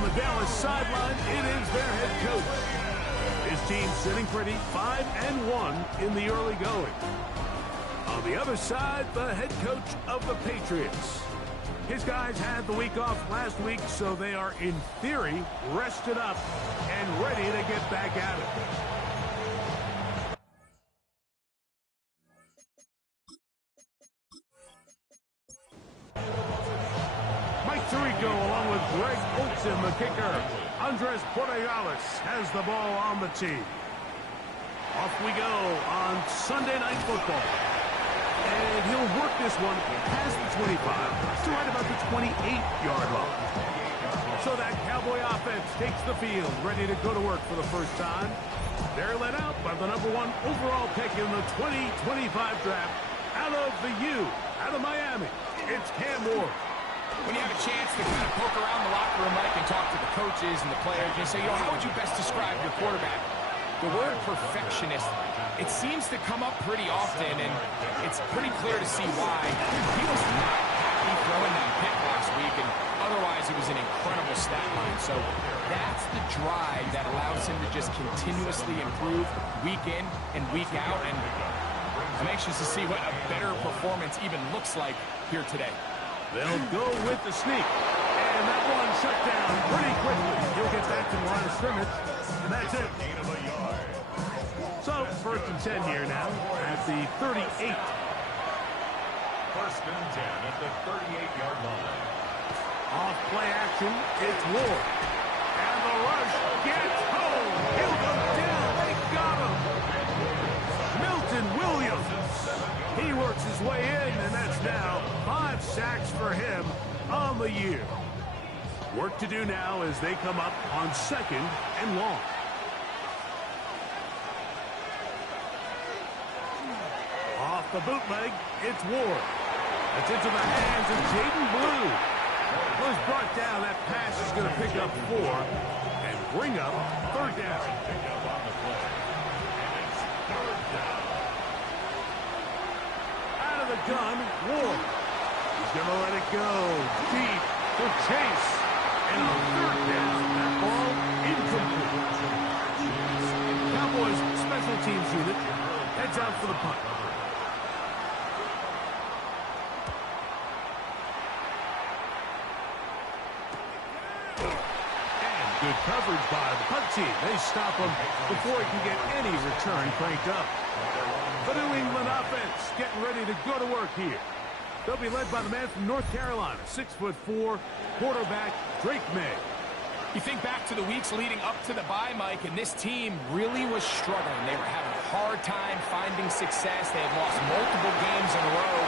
On the Dallas sideline, it is their head coach. His team sitting pretty, 5-1 in the early going. On the other side, the head coach of the Patriots. His guys had the week off last week, so they are, in theory, rested up and ready to get back at it. Mike Tirico along with Greg Olsen, the kicker. Andres Patriots has the ball on the tee. Off we go on Sunday Night Football. And he'll work this one past the 25 to right about the 28-yard line. So that Cowboy offense takes the field, ready to go to work for the first time. They're led out by the #1 overall pick in the 2025 draft out of the U, out of Miami. It's Cam Ward. When you have a chance to kind of poke around the locker room, Mike, and talk to the coaches and the players, you say, how would you best describe your quarterback? The word perfectionist, it seems to come up pretty often, and it's pretty clear to see why. He was not happy throwing that pick last week, and otherwise it was an incredible stat line. So that's the drive that allows him to just continuously improve week in and week out, and I'm anxious to see what a better performance even looks like here today. They'll go with the sneak, and that one shut down pretty quickly. He'll get back to the line of scrimmage, and that's it. So, 1st and 10 here now at the 38. 1st and 10 at the 38-yard line. Off play action, it's Ward. And the rush gets home. He'll go down. They got him. Milton Williams. He works his way in, and that's now 5 sacks for him on the year. Work to do now as they come up on 2nd and long. Off the bootleg, it's Ward. That's into the hands of Jaden Blue. Was brought down. That pass is going to pick up 4 and bring up 3rd down. Out of the gun, Ward. He's going to let it go deep to Chase. And on 3rd down, that ball incomplete. Cowboys special teams unit heads out for the punt. Good coverage by the punt team. They stop him before he can get any return cranked up. The New England offense getting ready to go to work here. They'll be led by the man from North Carolina, 6'4", quarterback Drake May. You think back to the weeks leading up to the bye, Mike, and this team really was struggling. They were having a hard time finding success. They had lost multiple games in a row.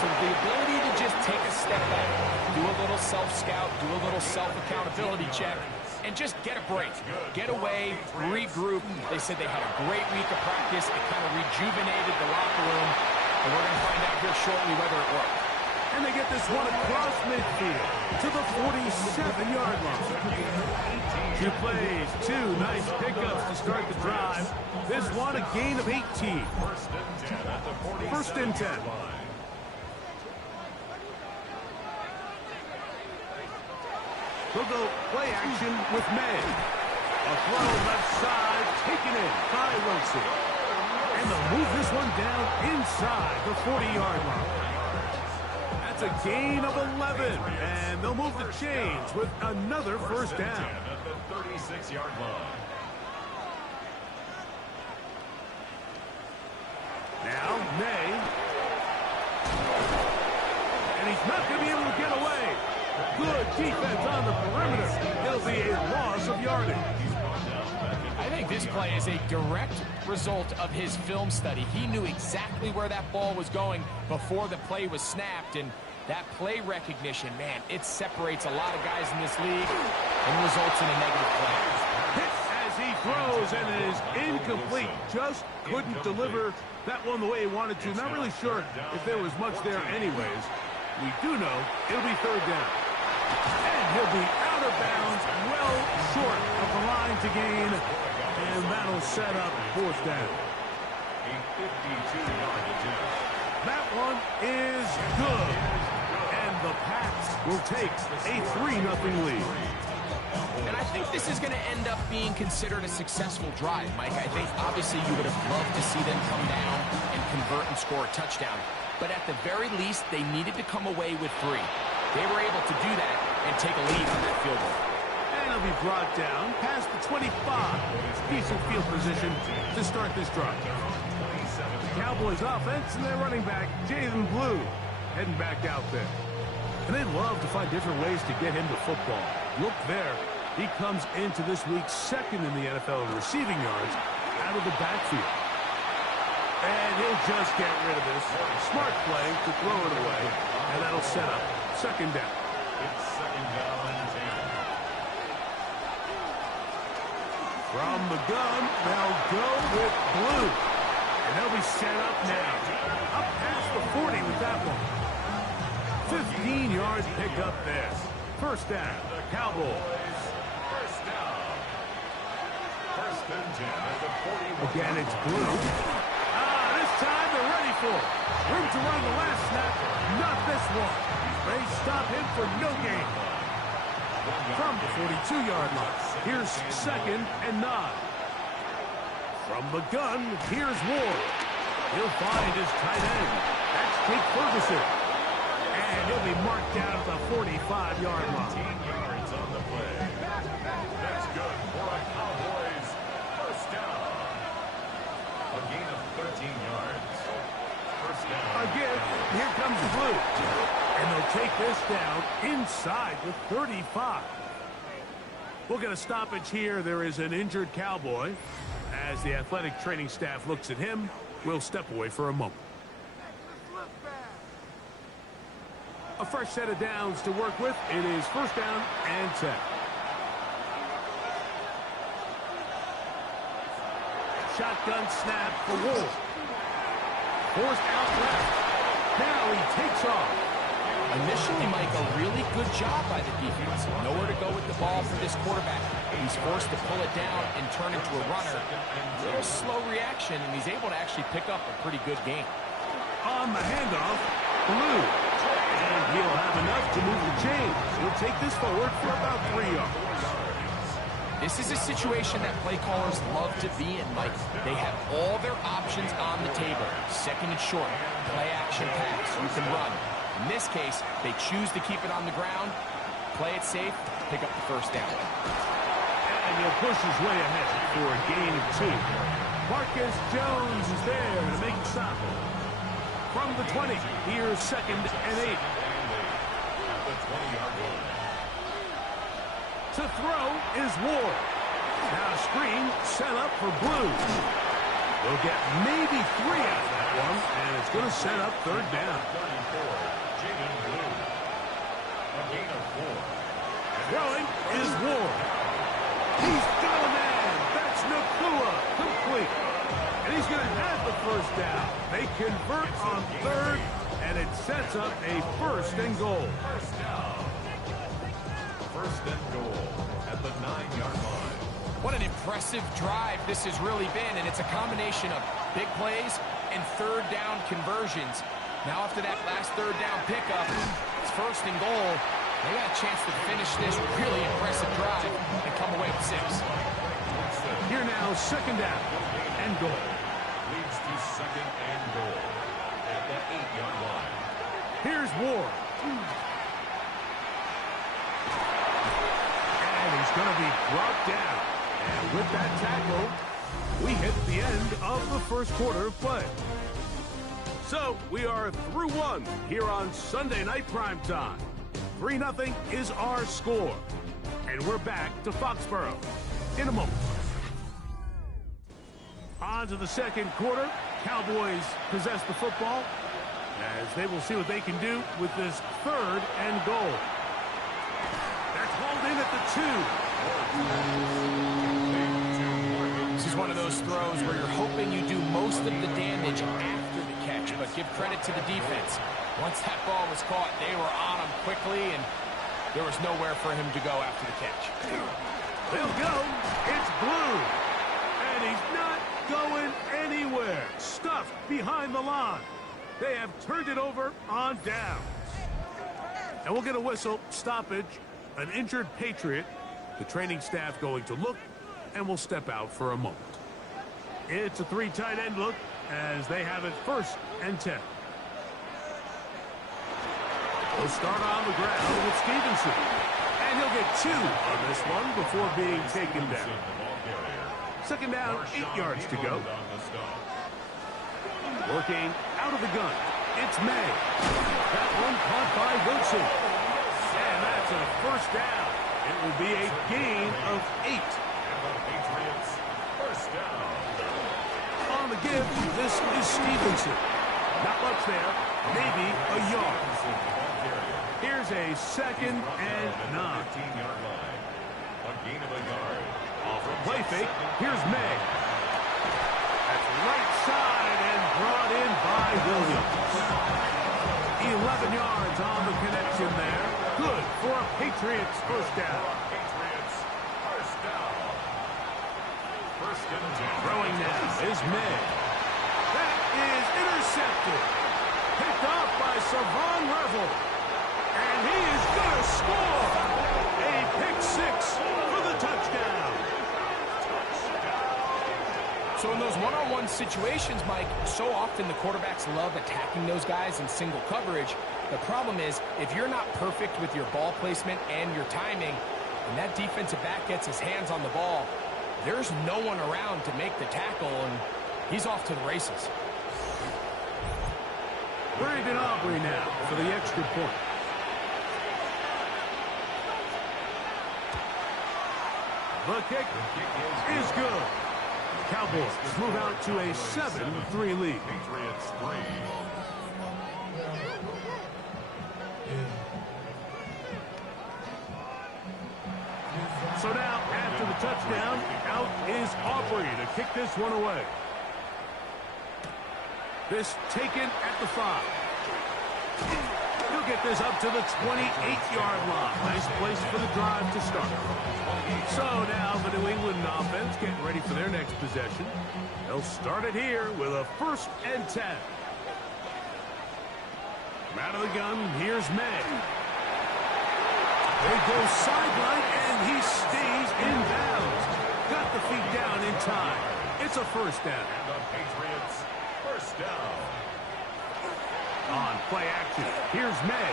So the ability to just take a step back, do a little self-scout, do a little self-accountability check, and just get a break. Get away, regroup. They said they had a great week of practice. It kind of rejuvenated the locker room. And we're going to find out here shortly whether it worked. And they get this one across midfield to the 47-yard line. 2 plays, 2 nice pickups to start the drive. This one a gain of 18. 1st and 10. They'll go play action with May. A throw left side, taken in by Wilson. And they'll move this one down inside the 40-yard line. That's a gain of 11. And they'll move the chains with another 1st down. At the 36-yard line. Now, May. And he's not going to be able to get away. Good defense on the perimeter. It'll be a loss of yardage. I think this play is a direct result of his film study. He knew exactly where that ball was going before the play was snapped, and that play recognition, man, it separates a lot of guys in this league and results in a negative play. Hit as he throws, and it is incomplete. Just couldn't deliver that one the way he wanted to. Not really sure if there was much there anyways. We do know it'll be 3rd down. And he'll be out of bounds, well short of the line to gain. And that'll set up 4th down. A 52-yard attempt. That one is good. And the Pats will take a 3-0 lead. And I think this is going to end up being considered a successful drive, Mike. I think obviously you would have loved to see them come down and convert and score a touchdown. But at the very least, they needed to come away with 3. They were able to do that and take a lead on that field goal. And he'll be brought down past the 25. Decent field position to start this drive. Cowboys offense and their running back, Jaden Blue, heading back out there. And they'd love to find different ways to get him to football. Look there. He comes into this week second in the NFL in receiving yards out of the backfield. And he'll just get rid of this. Smart play to throw it away. And that'll set up second down. It's second down and 10. From the gun, they'll go with Blue. And they'll be set up now. Up past the 40 with that one. 15 yards pick up there. First down, the Cowboys. First down. First and 10 at the 41. Again, it's Blue. This time they're ready for it. Room to run the last snap. Not this one. They stop him for no gain. From the 42-yard line, here's second and 9. From the gun, here's Ward. He'll find his tight end. That's Jake Ferguson. And he'll be marked down at the 45-yard line. 15 yards on the play. That's good for a Cowboys first down. A gain of 13 yards. First down. Again, here comes Blue. And they'll take this down inside the 35. We'll get a stoppage here. There is an injured Cowboy. As the athletic training staff looks at him, we'll step away for a moment. A fresh set of downs to work with. It is first down and 10. Shotgun snap for Wolf. Forced out left. Now he takes off. Initially, Mike, a really good job by the defense. Nowhere to go with the ball for this quarterback. He's forced to pull it down and turn into a runner. A little slow reaction, and he's able to actually pick up a pretty good game. On the handoff, Blue. And he'll have enough to move the chains. He'll take this forward for about 3 yards. This is a situation that play callers love to be in, Mike. They have all their options on the table. Second and short, play action pass, you can run. In this case, they choose to keep it on the ground, play it safe, pick up the first down. And he'll push his way ahead for a gain of 2. Marcus Jones is there to make the stop. From the 20, here's second and 8. The 20-yard line. To throw is Ward. Now screen set up for Blue. They'll get maybe 3 out of that one, and it's going to set up third down. 34, Jaden Blue. A gain of 4. Throwing is Ward. He's got a man. That's Nakua. Complete. And he's going to have the first down. They convert on third, and it sets up a first and goal. First down. First and goal at the 9-yard line. What an impressive drive this has really been, and it's a combination of big plays and third down conversions. Now after that last third down pickup, it's first and goal. They got a chance to finish this really impressive drive and come away with 6. Here now, second down and goal. Leads to second and goal at the 8-yard line. Here's Ward. And he's going to be brought down. And with that tackle, we hit the end of the first quarter of play. So we are through one here on Sunday Night Primetime. 3-0 is our score. And we're back to Foxborough in a moment. On to the second quarter. Cowboys possess the football as they will see what they can do with this third and goal. That's hauled in at the 2. This is one of those throws where you're hoping you do most of the damage after the catch, but give credit to the defense. Once that ball was caught, they were on him quickly, and there was nowhere for him to go after the catch. They'll go. It's Blue. And he's not going anywhere. Stuffed behind the line. They have turned it over on downs. And we'll get a whistle, stoppage, an injured Patriot The training staff going to look, and will step out for a moment. It's a 3 tight end look as they have it 1st and 10. They'll start on the ground with Stevenson. And he'll get 2 on this one before being taken down. 2nd down, 8 yards to go. Working out of the gun, it's May. That one caught by Wilson. And that's a 1st down. It will be a gain of 8. Patriots, 1st down. On the give, this is Stevenson. Not much there, maybe a yard. Here's a 2nd and 9. 15-yard line. A gain of a yard. Off a play fake, here's May. That's right side and brought in by Williams. 11 yards on the connection there. Good for a Patriots 1st down. Patriots, 1st down. 1st and 10. Throwing now is May. That is intercepted. Picked off by Savon Revel. And he is going to score. A pick 6 for the touchdown. So in those one-on-one situations, Mike, so often the quarterbacks love attacking those guys in single coverage. The problem is, if you're not perfect with your ball placement and your timing, and that defensive back gets his hands on the ball, there's no one around to make the tackle, and he's off to the races. Brandon Aubrey now for the extra point. The kick is good. Cowboys move out to a 7-3 lead. Patriots 3. So now, after the touchdown, out is Aubrey to kick this one away. This taken at the 5. He'll get this up to the 28-yard line. Nice place for the drive to start. So now the New England offense getting ready for their next possession. They'll start it here with a 1st and 10. From out of the gun, here's May. They go sideline, and he stays in bounds. Got the feet down in time. It's a 1st down. And the Patriots, 1st down. On play action, here's May.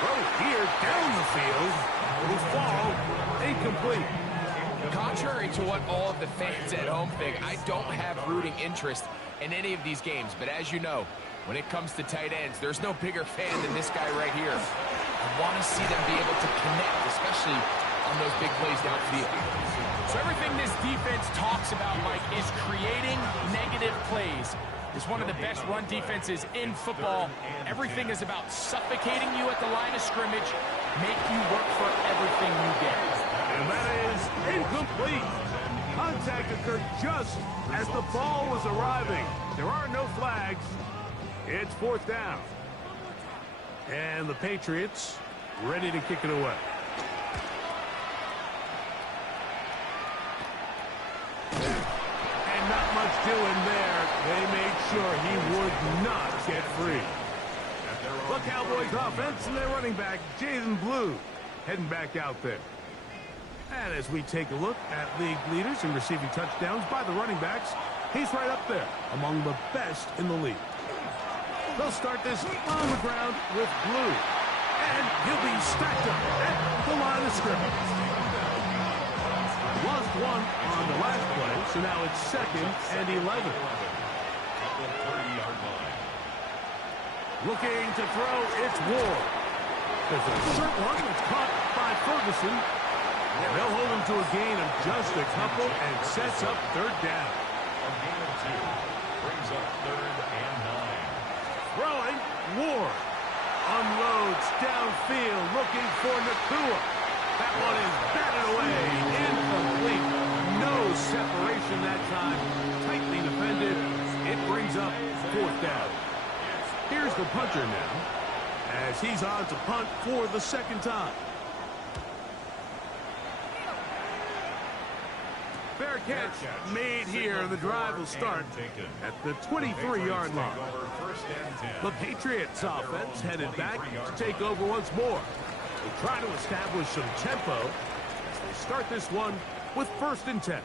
Throw here down the field. Will fall incomplete. Contrary to what all of the fans at home think, I don't have rooting interest in any of these games. But as you know, when it comes to tight ends, there's no bigger fan than this guy right here. I want to see them be able to connect, especially on those big plays downfield. So everything this defense talks about, Mike, is creating negative plays. It's one of the best run defenses in football. Everything is about suffocating you at the line of scrimmage, make you work for everything you get. And that is incomplete. Contact occurred just as the ball was arriving. There are no flags. It's 4th down. And the Patriots ready to kick it away. And not much doing there. They made sure he would not get free. The Cowboys offense and their running back, Jaden Blue, heading back out there. And as we take a look at league leaders in receiving touchdowns by the running backs, he's right up there among the best in the league. They'll start this on the ground with Blue. And he'll be stacked up at the line of scrimmage. Lost one on the last play, so now it's 2nd and 11. Looking to throw, it's Ward. There's a short one that's caught by Ferguson. And they'll hold him to a gain of just a couple and sets up 3rd down. A gain of 2 brings up 3rd and 9. Throwing, Ward unloads downfield, looking for Nakua. That one is batted away, incomplete. No separation that time, tightly defended. It brings up 4th down. Here's the punter now, as he's on to punt for the 2nd time. Fair catch made here. The drive will start at the 23-yard line. The Patriots offense headed back to take over once more. They try to establish some tempo as start this one with 1st and 10.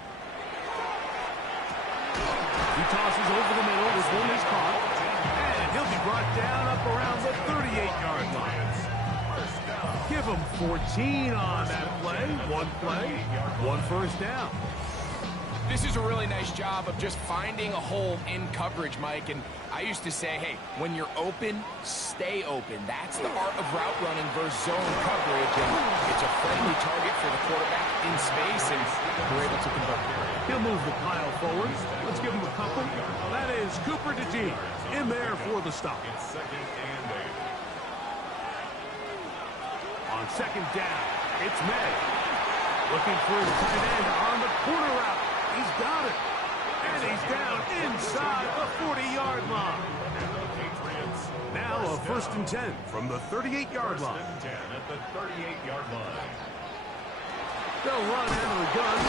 He tosses over the middle. This one is caught. And he'll be brought down up around the 38-yard line. Give him 14 on that play. One play, 1 first down. This is a really nice job of just finding a hole in coverage, Mike. And I used to say, hey, when you're open, stay open. That's the art of route running versus zone coverage. And it's a friendly target for the quarterback in space, and we're able to convert. He'll move the pile forward. Let's give him a couple. That is Cooper DeGene in there for the stop. On 2nd down, it's May. Looking for his tight end on the corner route. He's got it. And he's down inside the 40-yard line. Now a 1st and 10 from the 38-yard line. 1st and 10 at the 38-yard line. They'll run out of the gun.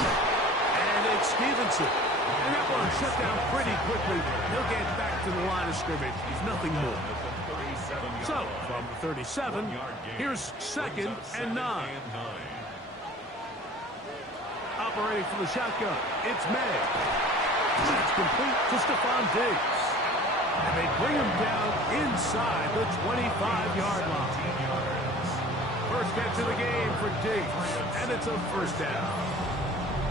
And it's Stevenson. And that one shut down pretty quickly. He'll get back to the line of scrimmage. He's nothing more. So, from the 37, here's 2nd and 9. Operating from the shotgun, it's May. It's complete to Stephon Diggs. And they bring him down inside the 25-yard line. First catch of the game for Diggs, and it's a 1st down.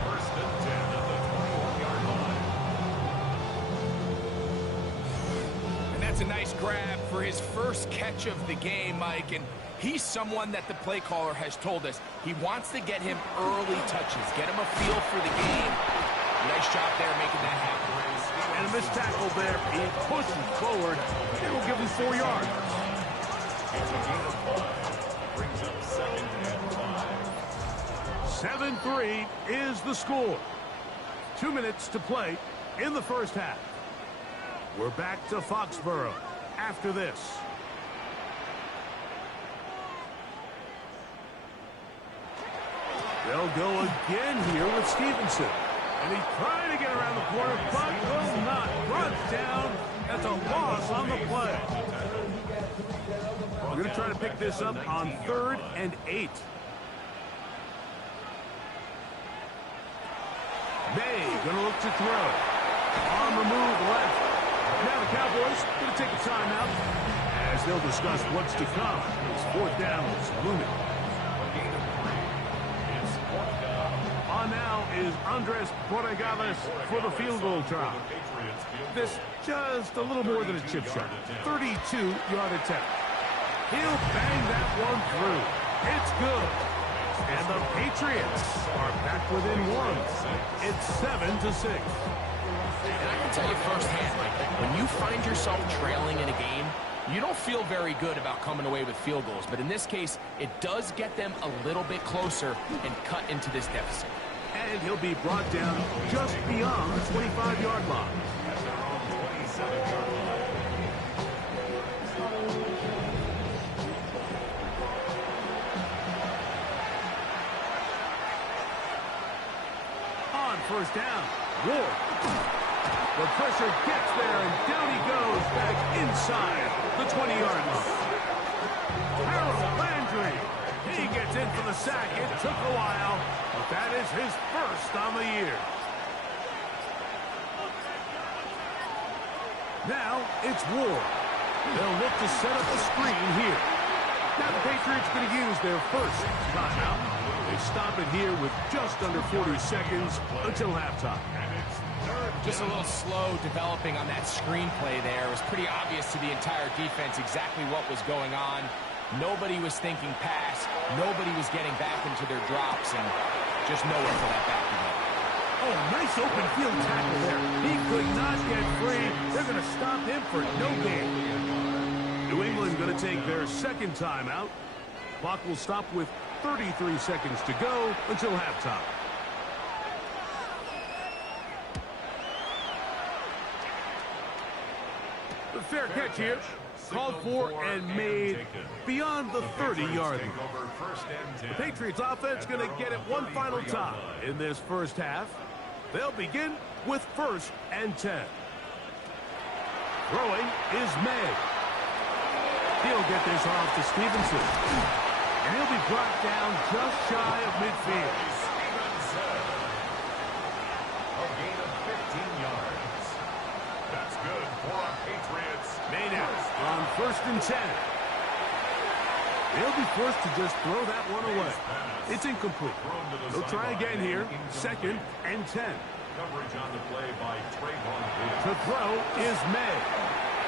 1st and 10 at the 21-yard line. And that's a nice grab for his first catch of the game, Mike. And he's someone that the play caller has told us he wants to get him early touches, get him a feel for the game. Nice job there making that happen. And a missed tackle there. He pushes forward. It will give him 4 yards. It's a gain of 5. Brings up 2nd and 5. 7-3 is the score. 2 minutes to play in the first half. We're back to Foxborough after this. They'll go again here with Stevenson. And he's trying to get around the corner, but will not. Brought down. That's a loss on the play. We're going to try to pick this up on 3rd and 8. May going to look to throw. On the move left. Now the Cowboys going to take a timeout as they'll discuss what's to come. It's 4th down is looming. On now is Andres Borregales for the field goal try. This just a little more than a chip shot. 32-yard attempt. He'll bang that one through. It's good. And the Patriots are back within 1. It's 7-6. And I can tell you firsthand, when you find yourself trailing in a game, you don't feel very good about coming away with field goals. But in this case, it does get them a little bit closer and cut into this deficit. And he'll be brought down just beyond the 25-yard line. On 1st down, Ward. The pressure gets there, and down he goes back inside the 20-yard line. Harold Landry. He gets in for the sack. It took a while, but that is his first on the year. Now it's Ward. They'll look to set up a screen here. Now the Patriots going to use their first timeout. They stop it here with just under 40 seconds until halftime. Just a little slow developing on that screenplay there. It was pretty obvious to the entire defense exactly what was going on. Nobody was thinking pass. Nobody was getting back into their drops, and just nowhere for that back to go. Oh, nice open field tackle there. He could not get free. They're going to stop him for no gain. New England going to take their second timeout. Clock will stop with 33 seconds to go until halftime. The fair catch here, called for and made beyond the 30-yard line. The Patriots offense going to get it one final time in this first half. They'll begin with 1st and 10. Throwing is May. He'll get this off to Stevenson. And he'll be brought down just shy of midfield. 15 yards. That's good for our Patriots. Maynard on 1st and 10. They'll be forced to just throw that one away. It's incomplete. They'll try again here. 2nd and 10. Coverage on the play by Trayvon Diggs. The throw is made.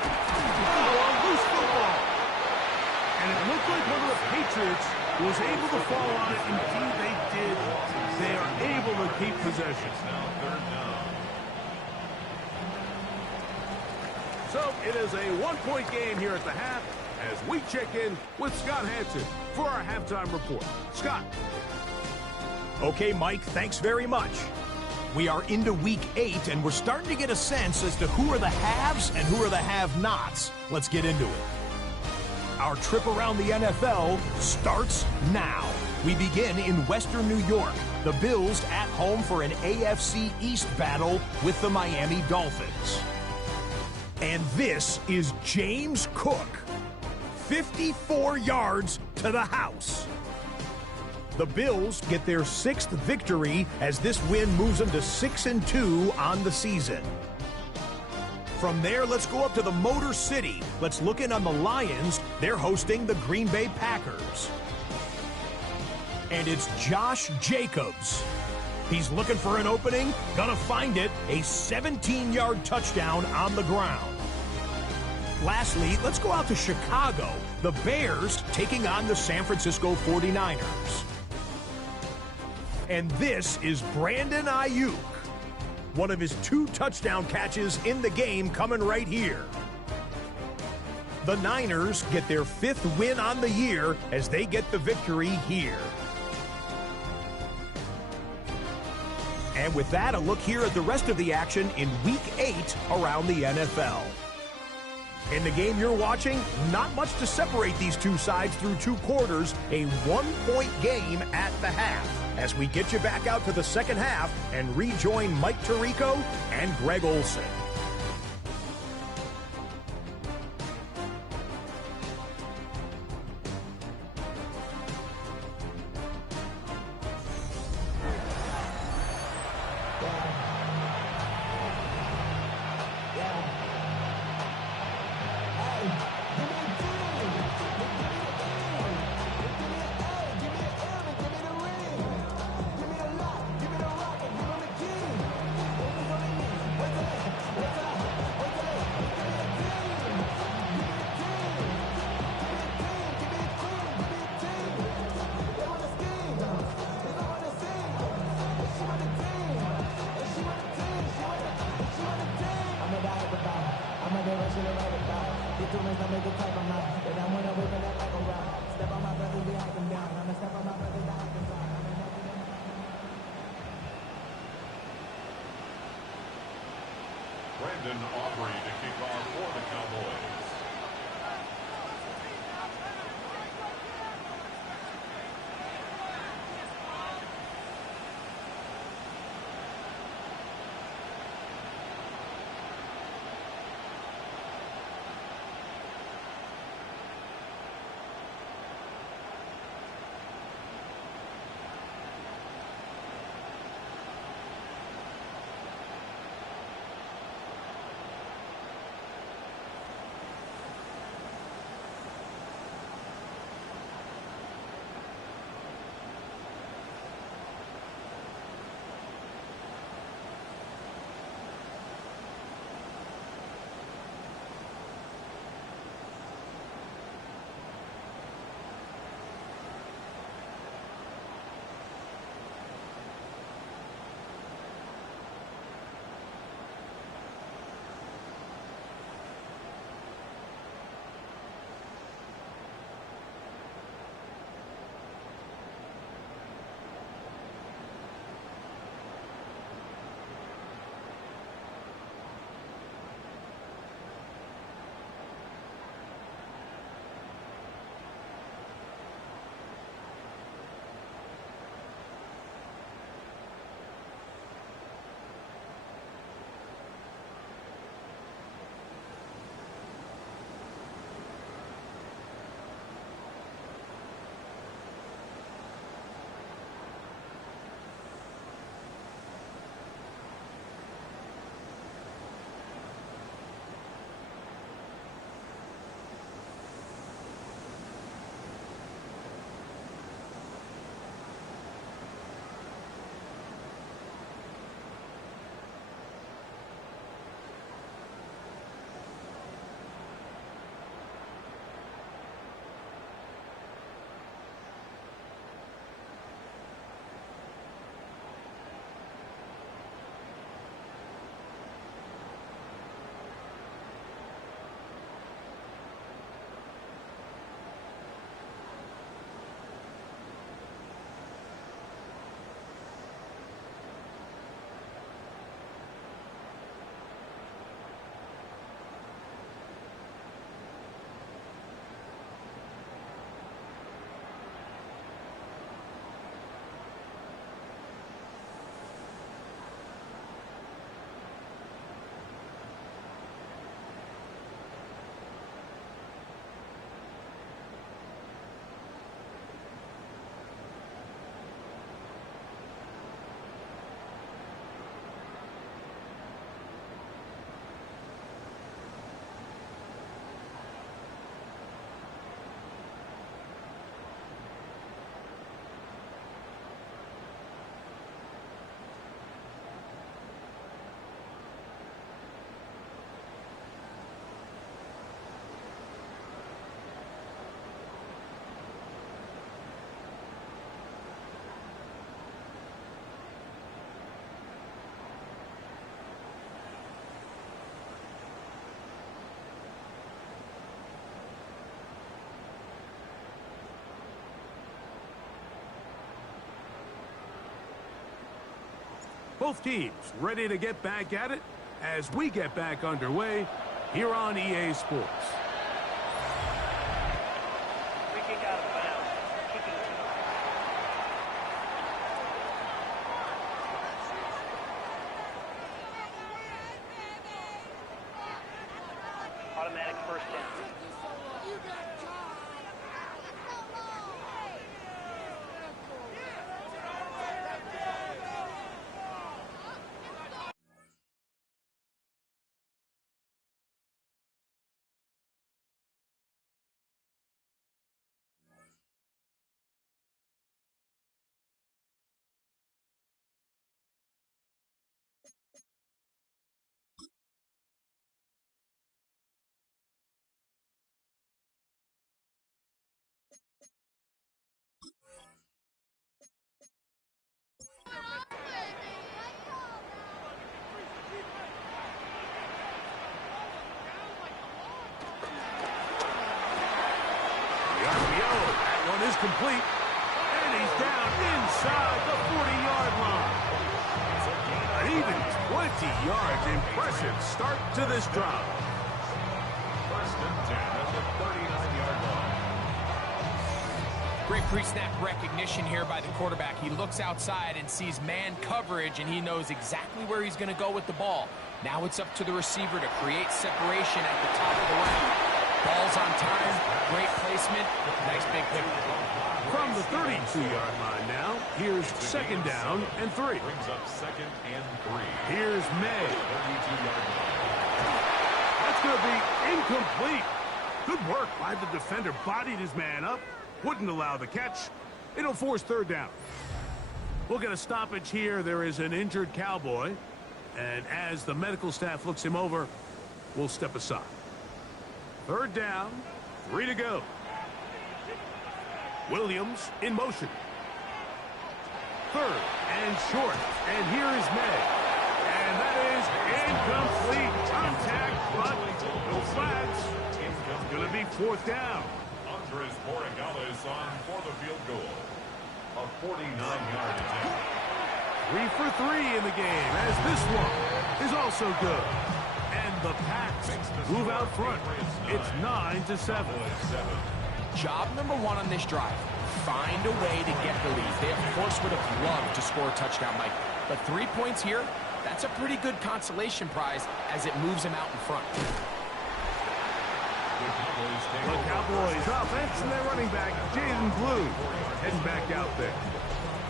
Oh, a loose football. And it looked like one of the Patriots was able to fall on it. Indeed, they did. They are able to keep possession. Now 3rd down. So it is a one-point game here at the half as we check in with Scott Hansen for our halftime report. Scott. Okay, Mike, thanks very much. We are into week 8, and we're starting to get a sense as to who are the haves and who are the have-nots. Let's get into it. Our trip around the NFL starts now. We begin in Western New York. The Bills at home for an AFC East battle with the Miami Dolphins. And this is James Cook. 54 yards to the house. The Bills get their 6th victory as this win moves them to 6-2 on the season. From there, let's go up to the Motor City. Let's look in on the Lions. They're hosting the Green Bay Packers. And it's Josh Jacobs. He's looking for an opening, gonna find it, a 17-yard touchdown on the ground. Lastly, let's go out to Chicago. The Bears taking on the San Francisco 49ers. And this is Brandon Ayuk. One of his 2 touchdown catches in the game coming right here. The Niners get their 5th win on the year as they get the victory here. And with that, a look here at the rest of the action in Week 8 around the NFL. In the game you're watching, not much to separate these two sides through 2 quarters, a 1-point game at the half. As we get you back out to the second half and rejoin Mike Tirico and Greg Olson. Brandon Aubrey to kick off for the Cowboys. Both teams ready to get back at it as we get back underway here on EA Sports. Free kick out of bounds. Kicking team. Automatic first down. Is complete, and he's down inside the 40-yard line. An even 20 yards. Impressive start to this drive. First and 10 at the 39-yard line. Great pre-snap recognition here by the quarterback. He looks outside and sees man coverage, and he knows exactly where he's going to go with the ball. Now it's up to the receiver to create separation at the top of the route. Ball's on time, great placement, nice big pick. From the 32-yard line now, here's second down and 3. Brings up second and 3. Here's May. 32-yard line. That's going to be incomplete. Good work by the defender. Bodied his man up. Wouldn't allow the catch. It'll force third down. We'll get a stoppage here. There is an injured Cowboy. And as the medical staff looks him over, we'll step aside. Third down, 3 to go. Williams in motion. Third and short. And here is May. And that is incomplete. Contact, but no flags. It's going to be fourth down. Andres Borregales on for the field goal. A 49-yard attempt. 3 for 3 in the game, as this one is also good. And the Pats move out front. It's 9-7. Job number 1 on this drive, find a way to get the lead. They, of course, would have loved to score a touchdown, Mike. But 3 points here, that's a pretty good consolation prize as it moves them out in front. The Cowboys offense and their running back, Jaden Blue, heading back out there.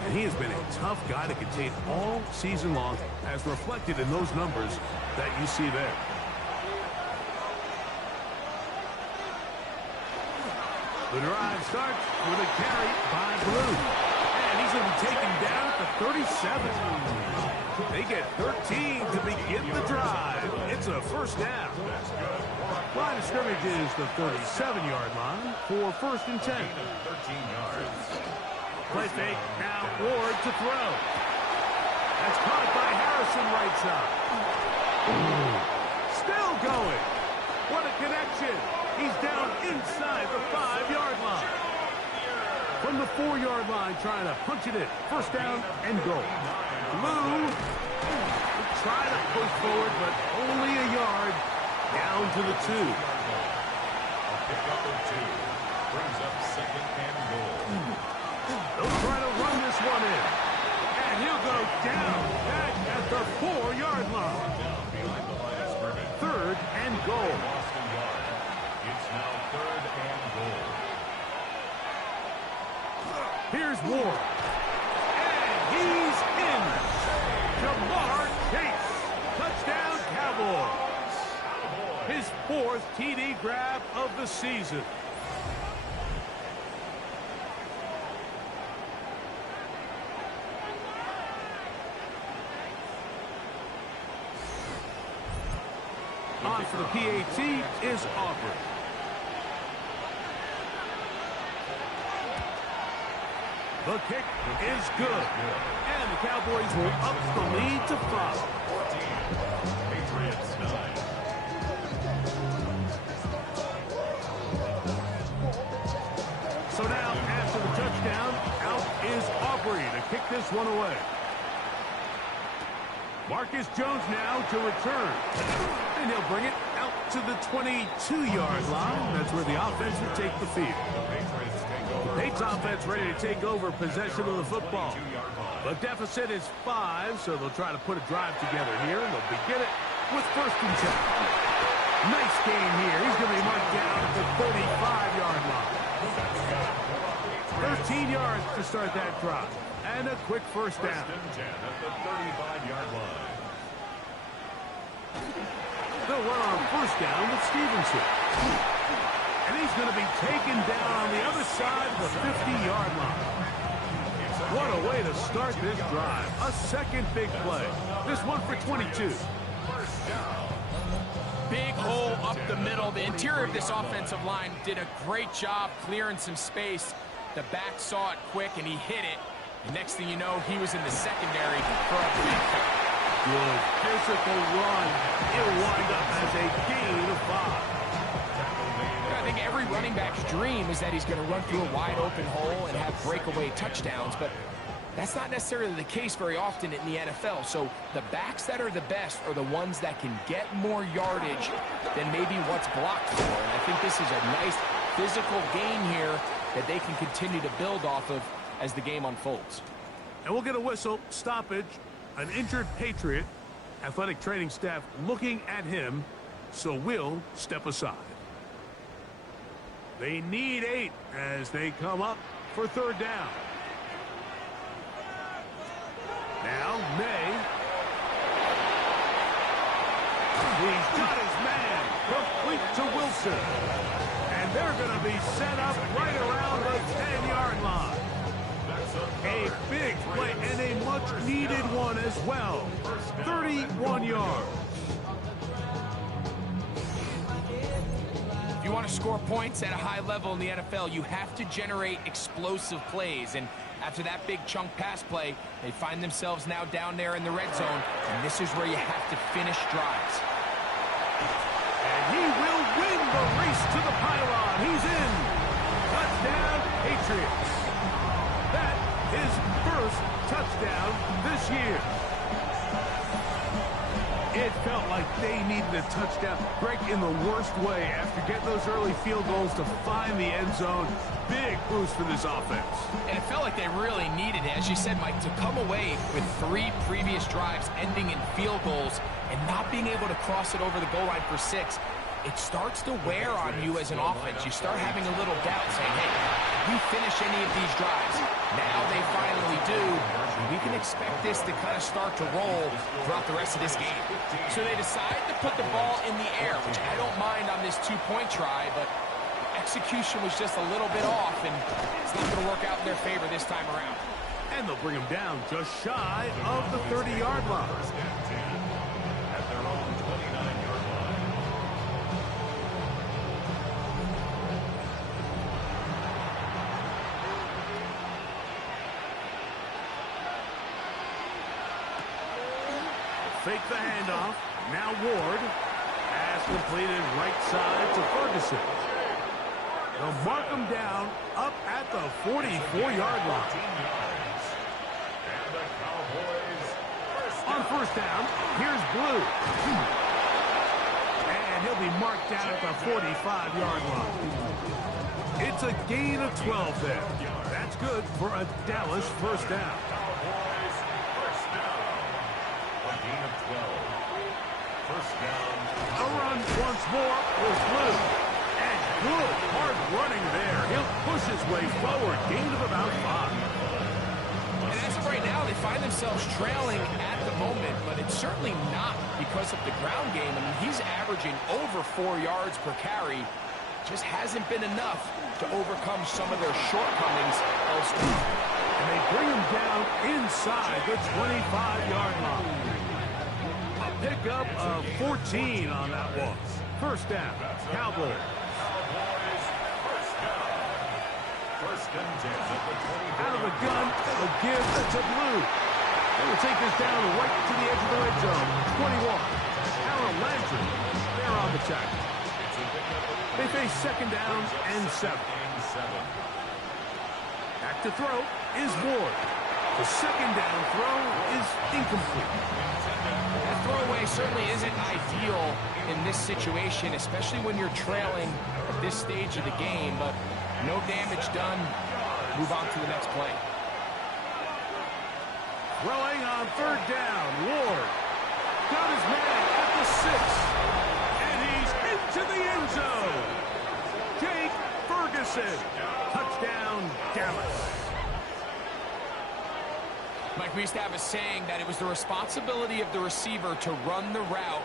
And he has been a tough guy to contain all season long, as reflected in those numbers that you see there. The drive starts with a carry by Blue. And he's going to be taken down at the 37. They get 13 to begin the drive. It's a first down. Line of scrimmage is the 37-yard line for first and 10. 13 yards. Play fake, now Ward to throw. That's caught by Harrison right side. Still going. What a connection. He's down inside the 5-yard line. From the 4-yard line, trying to punch it in. First down and goal. Blue trying to push forward, but only a yard. Down to the 2. A pickup of 2. Brings up second and goal. They'll try to run this one in. And he'll go down back at the 4-yard line. Down behind the line of scrimmage. Third and goal. Lost a yard. It's now third and goal. Here's Ward. And he's in. Jamar Chase. Touchdown, Cowboys. His 4th TD grab of the season. On for the PAT is Aubrey. The kick is good. And the Cowboys will up the lead to 5. 14. Patriots 9. So now, after the touchdown, out is Aubrey to kick this one away. Marcus Jones now to return. And he'll bring it out to the 22-yard line. That's where the offense will take the field. The Patriots offense ready to take over possession of the football. The deficit is 5, so they'll try to put a drive together here, and they'll begin it with 1st and 10. Nice game here. He's going to be marked down at the 35-yard line. 13 yards to start that drive. And a quick 1st down. At the 35-yard line. They'll run on 1st down with Stevenson. And he's going to be taken down on the other side of the 50-yard line. What a way to start this drive. A second big play. This one for 22. Big hole up the middle. The interior of this offensive line did a great job clearing some space. The back saw it quick, and he hit it. And next thing you know, he was in the secondary for a big play. Good physical run. It'll wind up as a gain of 5. I think every running back's dream is that he's going to run through a wide open hole and have breakaway touchdowns, but that's not necessarily the case very often in the NFL. So the backs that are the best are the ones that can get more yardage than maybe what's blocked for. And I think this is a nice physical gain here that they can continue to build off of as the game unfolds. And we'll get a whistle, stoppage, an injured Patriot, athletic training staff looking at him, so we'll step aside. They need 8 as they come up for 3rd down. Now, May. He's got his man. Complete to Wilson. And they're going to be set up right around the 10-yard line. A big play and a much-needed one as well. 31 yards. If you want to score points at a high level in the NFL, you have to generate explosive plays. And after that big chunk pass play, they find themselves now down there in the red zone. And this is where you have to finish drives. And he will win the race to the pylon. He's in. Touchdown, Patriots. That is first touchdown this year. It felt like they needed a touchdown. Greg, in the worst way, after getting those early field goals to find the end zone. Big boost for this offense. And it felt like they really needed it. As you said, Mike, to come away with 3 previous drives ending in field goals and not being able to cross it over the goal line for 6, it starts to wear on you as an offense. You start having a little doubt, saying, hey, we finish any of these drives. Now they finally do. We can expect this to kind of start to roll throughout the rest of this game. So they decide to put the ball in the air, which I don't mind on this 2-point try, but execution was just a little bit off, and it's not going to work out in their favor this time around. And they'll bring him down just shy of the 30-yard line. At their own 29-yard line. Fake the handoff. Now Ward. Pass completed right side to Ferguson. They'll mark him down up at the 44-yard line. And the Cowboys On 1st down, here's Blue. And he'll be marked down at the 45-yard line. It's a gain of 12 there. That's good for a Dallas 1st down. Cowboys first down. A gain of 12. First down. A run once more was Blue. And good hard running there. He'll push his way forward. Gain of about 5. And as of right now, they find themselves trailing at the moment, but it's certainly not because of the ground game. I mean, he's averaging over 4 yards per carry. Just hasn't been enough to overcome some of their shortcomings elsewhere. And they bring him down inside the 25-yard line. A pickup of 14 on that one. 1st down, Cowboys. Cowboys first down. First and 10 at the 24. Out of the gun, a give to Blue. They will take this down right to the edge of the red zone. 21. Alan Landry, they're on the tackle. They face 2nd down and 7. Back to throw is Ward. The 2nd down throw is incomplete. throwaway certainly isn't ideal in this situation, especially when you're trailing at this stage of the game, but no damage done. Move on to the next play. Throwing on third down, Ward got his man at the 6, and he's into the end zone. Jake Ferguson, touchdown, Dallas. Mike, we used to have a saying that it was the responsibility of the receiver to run the route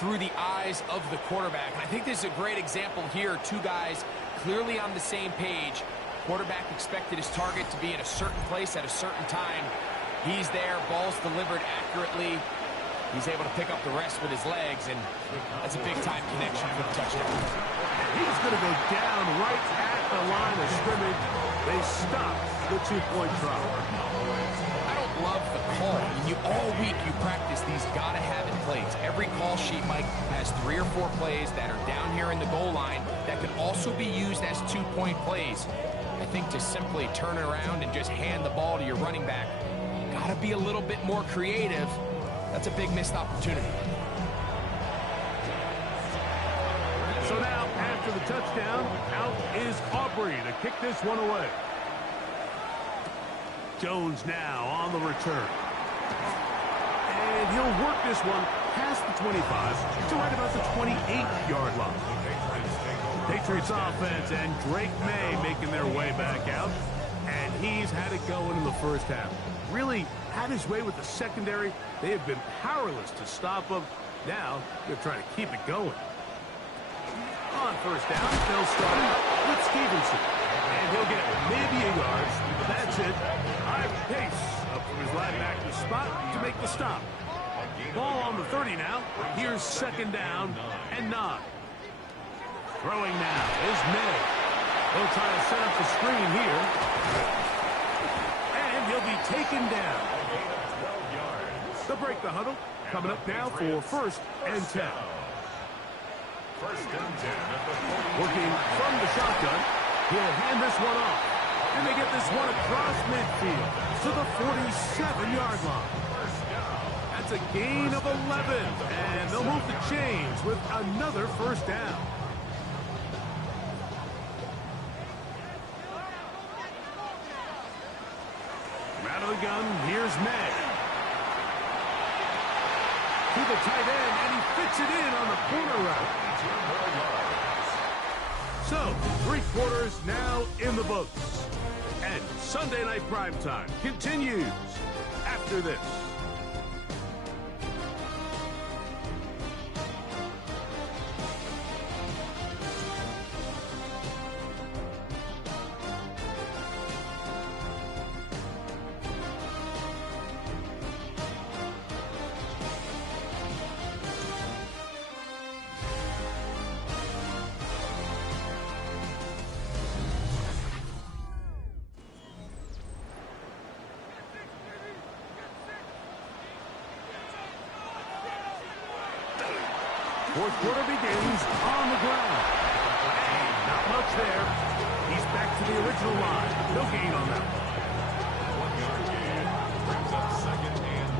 through the eyes of the quarterback. And I think this is a great example here. Two guys clearly on the same page. Quarterback expected his target to be in a certain place at a certain time. He's there, ball's delivered accurately. He's able to pick up the rest with his legs, and that's a big-time connection for the touchdown. He's going to go down right at the line of scrimmage. They stop the two-point try. I don't love the call. All week you practice these gotta-have-it plays. Every call sheet, Mike, has 3 or 4 plays that are down here in the goal line that could also be used as two-point plays. I think to simply turn it around and just hand the ball to your running back, gotta be a little bit more creative. That's a big missed opportunity. So now, after the touchdown, out is Aubrey to kick this one away. Jones now on the return. And he'll work this one past the 25 to right about the 28-yard line. Patriots offense and Drake May making their way back out. And he's had it going in the first half. Really had his way with the secondary. They have been powerless to stop him. Now they're trying to keep it going. On first down, they'll start with Stevenson. And he'll get maybe a yard. That's it. High pace up from his linebacker spot to make the stop. Ball on the 30 now. Here's second down and 9. Throwing now is May. They'll try to set up the screen here. And he'll be taken down. They'll break the huddle. Coming up now for first and 10. Working from the shotgun. He'll hand this one off. And they get this one across midfield to the 47-yard line. That's a gain of 11. And they'll move the chains with another first down. Out of the gun, here's May. To the tight end, and he fits it in on the corner route. So, 3 quarters now in the books. And Sunday Night Primetime continues after this. Fourth quarter begins on the ground. And not much there. He's back to the original line. No gain on that one. 1-yard gain brings up second and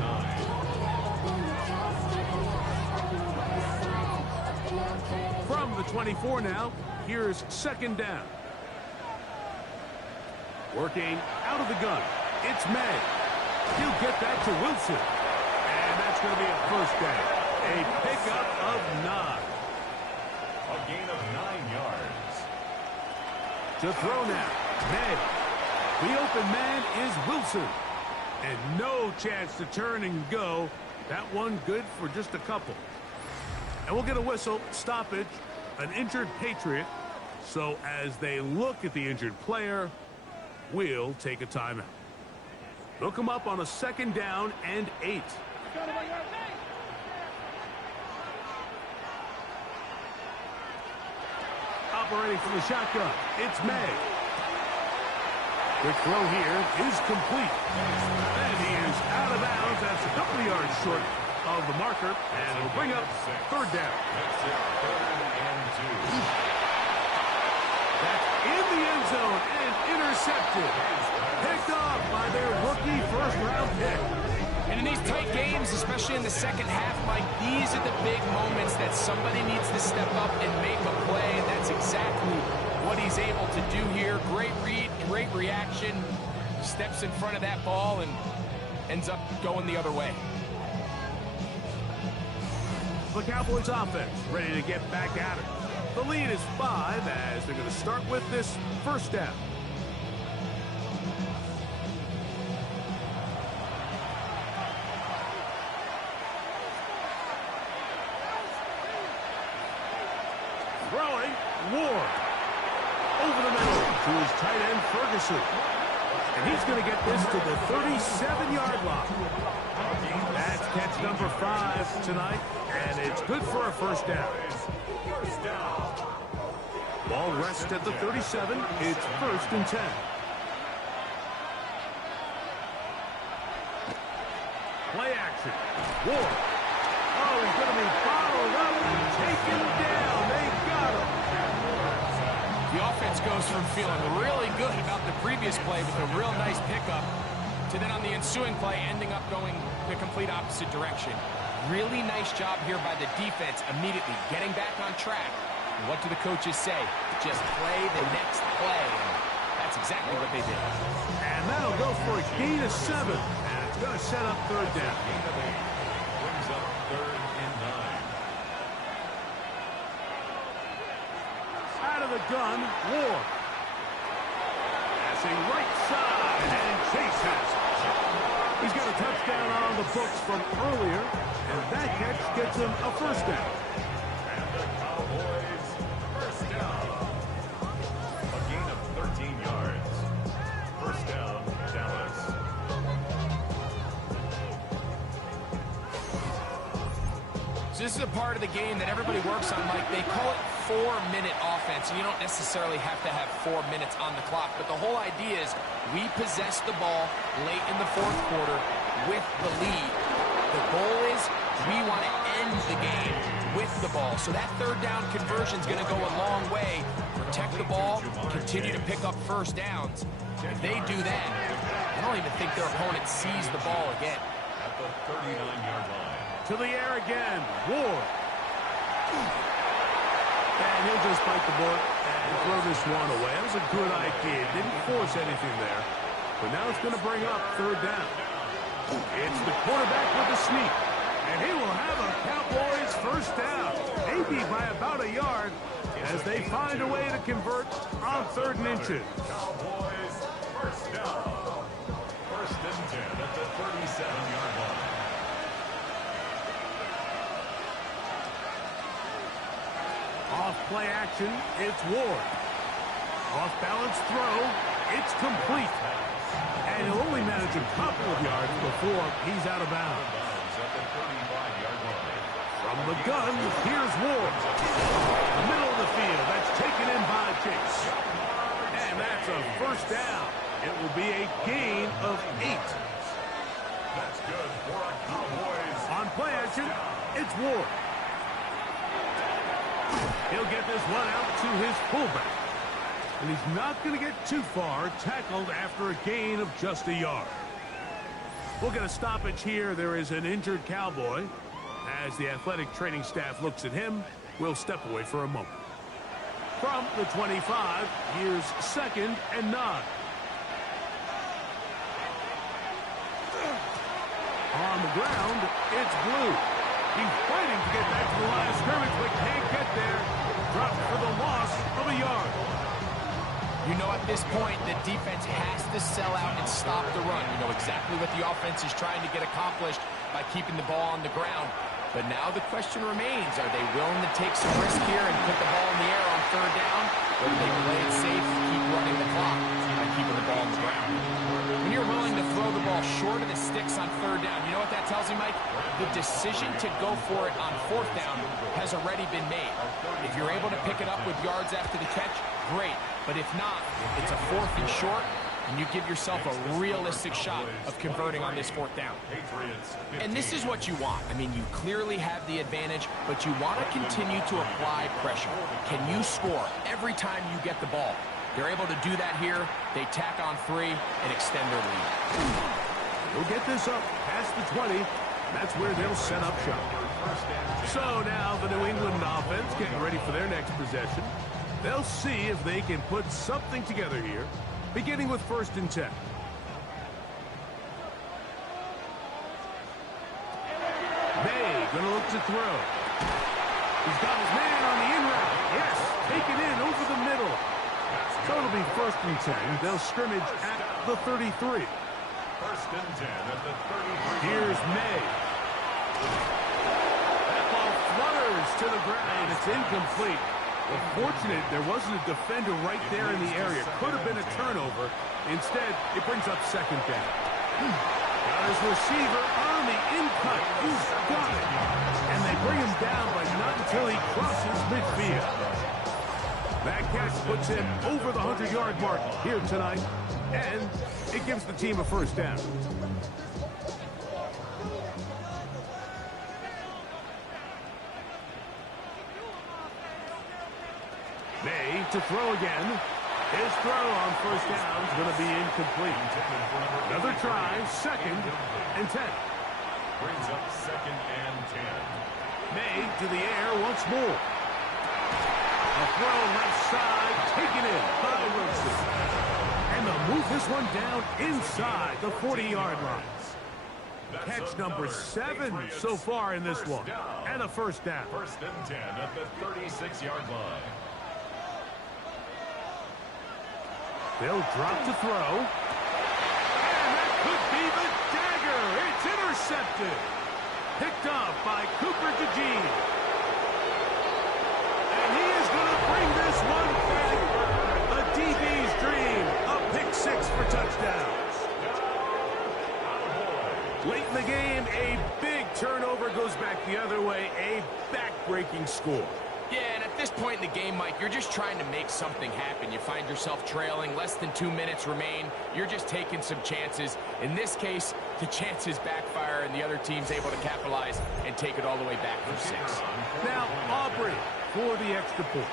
9. From the 24 now, here's second down. Working out of the gun. It's May. He'll get that to Wilson. And that's going to be a first down. A pickup of 9. A gain of 9 yards. To throw now, May. The open man is Wilson. And no chance to turn and go. That one good for just a couple. And we'll get a whistle, stoppage, an injured Patriot. So as they look at the injured player, we'll take a timeout. They'll come up on a second down and 8. Operating from the shotgun, it's May. The throw here is complete. And he is out of bounds. That's a couple of yards short of the marker. And it'll bring up third down. That's it, 3rd and 2. That's in the end zone and intercepted. Picked off by their rookie first-round pick. And an these tight games, especially in the second half, Mike, these are the big moments that somebody needs to step up and make a play, and that's exactly what he's able to do here. Great read, great reaction, steps in front of that ball and ends up going the other way. The Cowboys offense ready to get back at it. The lead is 5 as they're going to start with this first down. Throwing, Ward. Over the middle to his tight end, Ferguson. And he's going to get this to the 37-yard line. That's catch number 5 tonight, and it's good for a first down. Ball rests at the 37. It's 1st and 10. Play action. Ward. Oh, he's going to be followed up and taken down. They got him. The offense goes from feeling really good about the previous play with a real nice pickup to then on the ensuing play ending up going the complete opposite direction. Really nice job here by the defense immediately getting back on track. And what do the coaches say? Just play the next play. And that's exactly what they did. And that'll go for a gain of 7. And it's going to set up 3rd down. Brings up 3rd and 9. Out of the gun, Ward. Passing right side and chases. He's got a touchdown on the books from earlier, and that catch gets him a first down. And the Cowboys first down. A gain of 13 yards. First down, Dallas. So this is a part of the game that everybody works on, Mike. They call it 4-minute offense, and you don't necessarily have to have 4 minutes on the clock, but the whole idea is we possess the ball late in the 4th quarter with the lead. The goal is we want to end the game with the ball, so that 3rd down conversion is going to go a long way. Protect the ball, continue to pick up first downs. If they do that, I don't even think their opponent sees the ball again. At the 39-yard line. To the air again, Ward. And he'll just bite the bullet and throw this one away. That was a good idea. Didn't force anything there. But now it's going to bring up 3rd down. It's the quarterback with the sneak. And he will have a Cowboys first down. Maybe by about a yard as they find a way to convert on 3rd and inches. Cowboys first down. 1st and 10 at the 37-yard line. Off play action, it's Ward. Off balance throw, it's complete. And he'll only manage a couple of yards before he's out of bounds. At the 35-yard line. From the gun, here's Ward. The middle of the field, that's taken in by Chase. And that's a first down. It will be a gain of 8. That's good for a Cowboys. On play action, it's Ward. He'll get this one out to his fullback. And he's not going to get too far, tackled after a gain of just a yard. We'll get a stoppage here. There is an injured Cowboy. As the athletic training staff looks at him, we'll step away for a moment. From the 25, here's 2nd and 9. On the ground, it's Blue. He's fighting to get back to the line of scrimmage, but can't get there. Dropped for the loss of a yard. You know, at this point, the defense has to sell out and stop the run. You know exactly what the offense is trying to get accomplished by keeping the ball on the ground. But now the question remains, are they willing to take some risk here and put the ball in the air on 3rd down? Or do they play it safe and keep running the clock by keeping the ball on the ground? When you're willing to throw the ball short of the sticks on 3rd down, you know what that tells you, Mike? The decision to go for it on 4th down has already been made. If you're able to pick it up with yards after the catch, great. But if not, it's a 4th and short, and you give yourself a realistic shot of converting on this 4th down. And this is what you want. I mean, you clearly have the advantage, but you want to continue to apply pressure. Can you score every time you get the ball? They're able to do that here. They tack on 3 and extend their lead. He'll get this up past the 20. That's where they'll set up shop. So now the New England offense getting ready for their next possession. They'll see if they can put something together here, beginning with 1st and 10. May gonna look to throw. He's got his man on the in route. Yes, taken in over the middle. So it'll be 1st and 10. They'll scrimmage at the 33. 1st and 10 at the 33. Here's May. That ball flutters to the ground. It's incomplete. Well, fortunate there wasn't a defender right there in the area. Could have been a turnover. Instead, it brings up 2nd down. Got his receiver on the in-cut. He's got it. And they bring him down, but not until he crosses midfield. That catch puts him over the 100-yard mark here tonight. And it gives the team a 1st down. May to throw again. His throw on 1st down is going to be incomplete. Another try, 2nd and 10. Brings up 2nd and 10. May to the air once more. A throw left side, taken in by Wilson. And they'll move this one down inside the 40-yard line. Catch number 7 so far in this one. And a 1st down. 1st and 10 at the 36-yard line. They'll drop to throw. And that could be the dagger. It's intercepted. Picked up by Cooper DeJean. And he is going to bring this one back. A DB's dream. A pick 6 for touchdowns. Late in the game, a big turnover goes back the other way. A back-breaking score. Yeah, and at this point in the game, Mike, you're just trying to make something happen. You find yourself trailing, less than 2 minutes remain. You're just taking some chances. In this case, the chances backfire, and the other team's able to capitalize and take it all the way back for 6. Now, Aubrey for the extra point.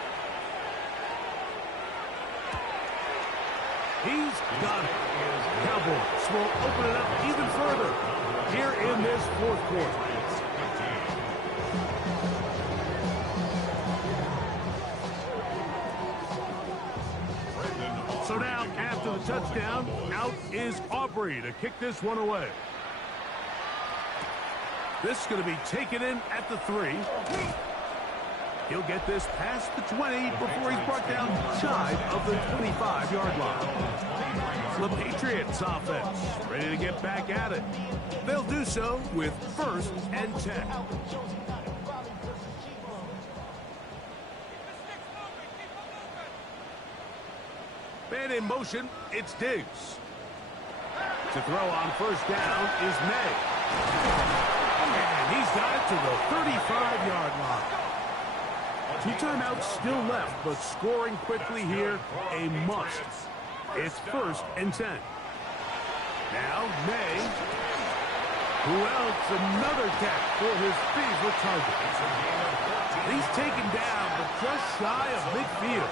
He's got it. Cowboys will open it up even further here in this 4th quarter. So now, after the touchdown, out is Aubrey to kick this one away. This is going to be taken in at the 3. He'll get this past the 20 before he's brought down shy of the 25-yard line. The Patriots offense ready to get back at it. They'll do so with 1st and 10. Man in motion, it's Diggs. To throw on 1st down is May. And he's got it to the 35-yard line. 2 timeouts still left, but scoring quickly here, a must. It's 1st and 10. Now, May. Who else? Another catch for his favorite target. He's taken down, but just shy of midfield.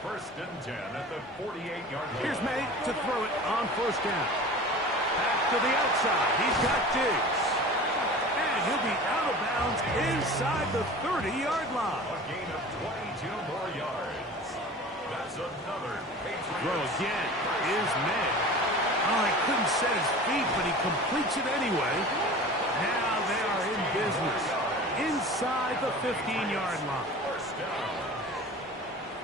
1st and 10 at the 48-yard line. Here's May to throw it on 1st down. Back to the outside. He's got Diggs. And he'll be out of bounds inside the 30-yard line. A gain of 22 more yards. That's another Patriots. Throw again is May. Oh, he couldn't set his feet, but he completes it anyway. Now they are in business. Inside the 15-yard line. 1st down.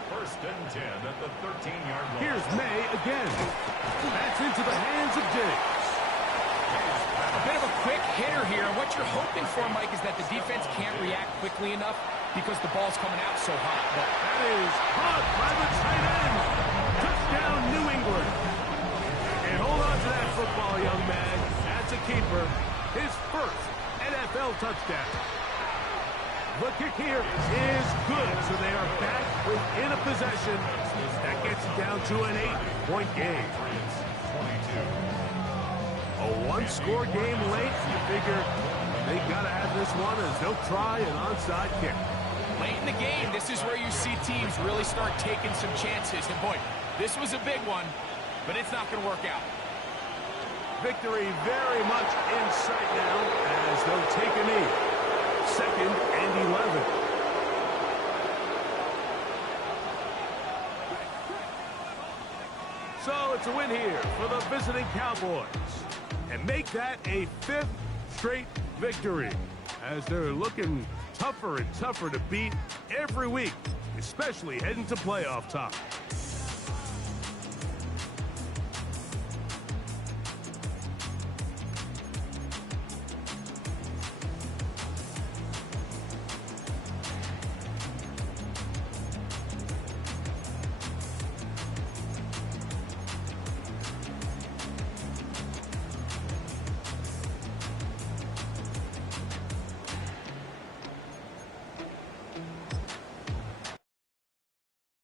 1st and 10 at the 13-yard line. Here's May again. That's into the hands of Diggs. A bit of a quick hitter here. What you're hoping for, Mike, is that the defense can't react quickly enough because the ball's coming out so hot. But that is caught by the tight end. Touchdown, New England. And hold on to that football, young man. That's a keeper. His 1st NFL touchdown. The kick here is good, so they are back within a possession. That gets down to an 8-point game. A 1-score game late. You figure they got to have this one as they'll try an onside kick. Late in the game, this is where you see teams really start taking some chances. And boy, this was a big one. but it's not going to work out. Victory very much in sight now as they'll take a knee. 2nd and 11. So it's a win here for the visiting Cowboys. And make that a 5th straight victory as they're looking tougher and tougher to beat every week, especially heading to playoff time.